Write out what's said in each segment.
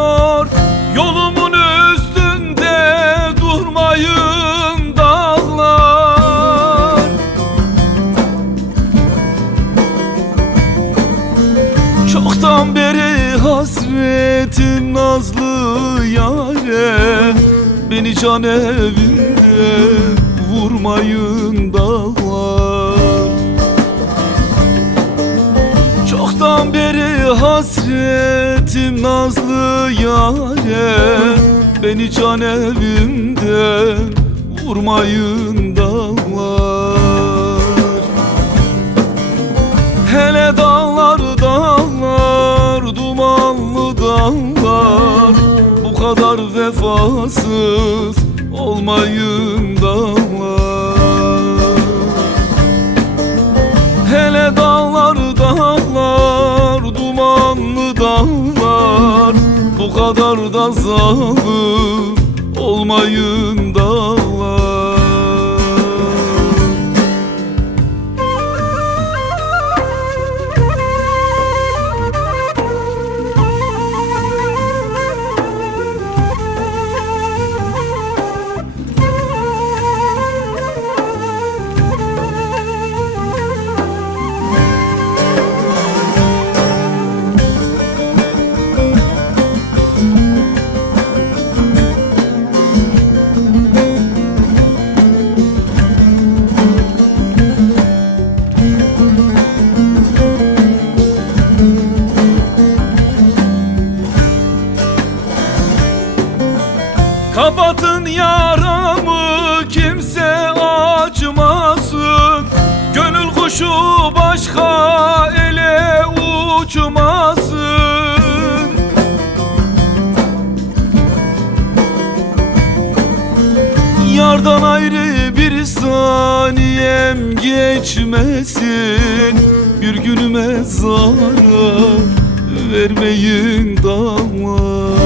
yanıyor. Yolumun üstünde durmayın dağlar. Çoktan beri hasretim nazlı yâre, beni can evine vurmayın dağlar. Çoktan beri hasretim nazlı yâre, beni can evimden vurmayın dağlar. Hele dağlar dağlar, dumanlı dağlar, bu kadar vefasız olmayın dağlar. Hele dağlar dağlar, dumanlı dağlar, bu kadar da zalim olmayın dağlar. Kapatın yaramı, kimse açmasın. Gönül kuşu başka ele uçmasın. Yardan ayrı bir saniyem geçmesin. Bir günüme zarar vermeyin damlar.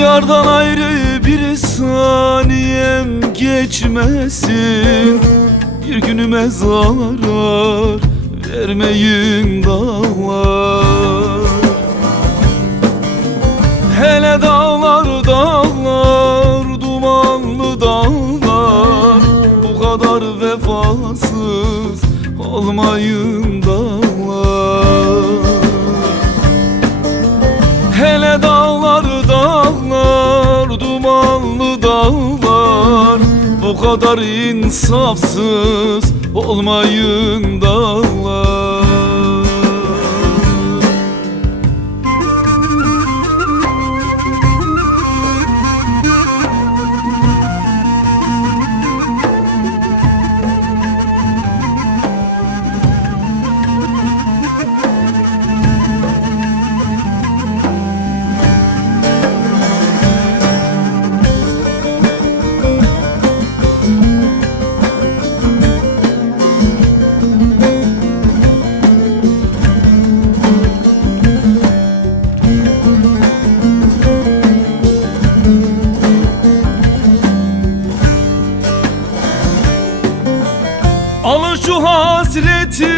Yardan ayrı bir saniyem geçmesin. Bir günüme zarar vermeyin dağlar. Hele dağlar dağlar, dumanlı dağlar, bu kadar vefasız olmayın dağlar. Hele dağlar dağlar, dumanlı dağlar, bu kadar insafsız olmayın dağlar. Alın şu hasreti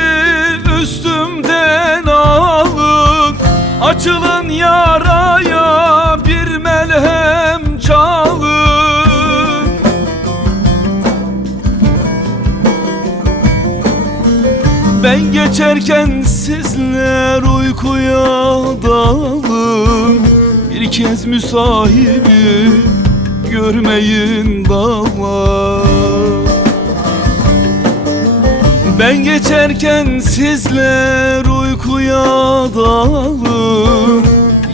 üstümden alın. Açılın yaraya bir melhem çalın. Ben geçerken sizler uykuya dalın. Bir kez müsahibi görmeyin dağlar. Ben geçerken sizler uykuya dalın.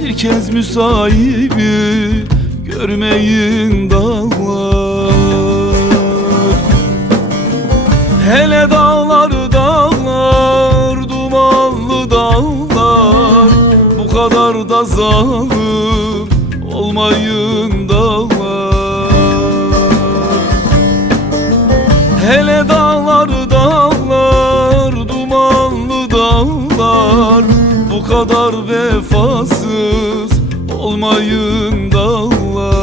Bir kez müsahibi görmeyin dağlar. Hele dağlar dağlar, dumanlı dağlar, bu kadar da zalim olmayın dağlar. Hele dağlar dağlar, dumanlı dağlar, bu kadar vefasız olmayın dağlar.